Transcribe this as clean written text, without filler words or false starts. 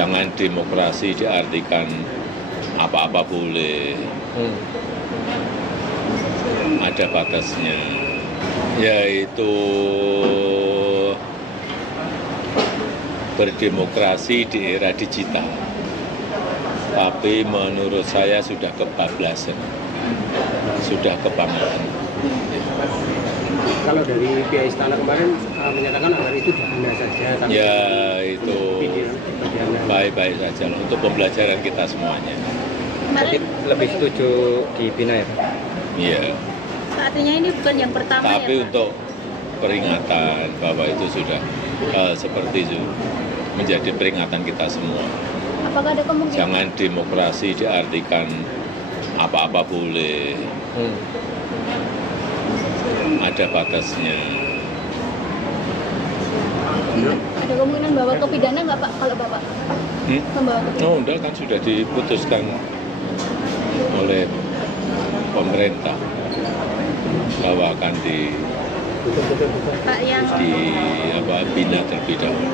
Jangan demokrasi diartikan apa-apa boleh. Ada batasnya, yaitu berdemokrasi di era digital. Tapi menurut saya sudah kebablasan, sudah kebangetan. Kalau dari pihak istana kemarin menyatakan agar itu dibina saja. Tapi ya itu baik-baik saja untuk pembelajaran kita semuanya. Lebih setuju dibina ya Pak? Iya. Artinya ini bukan yang pertama. Tapi ya, Pak? untuk peringatan bahwa itu sudah seperti itu menjadi peringatan kita semua. Apakah ada kemungkinan? Jangan demokrasi diartikan apa-apa boleh. Ada batasnya. Ada kemungkinan bawa ke pidana nggak Pak kalau Bapak? Membawa ke pidana? Oh, enggak, kan sudah diputuskan oleh pemerintah bahwa akan Pak yang bina terlebih dahulu.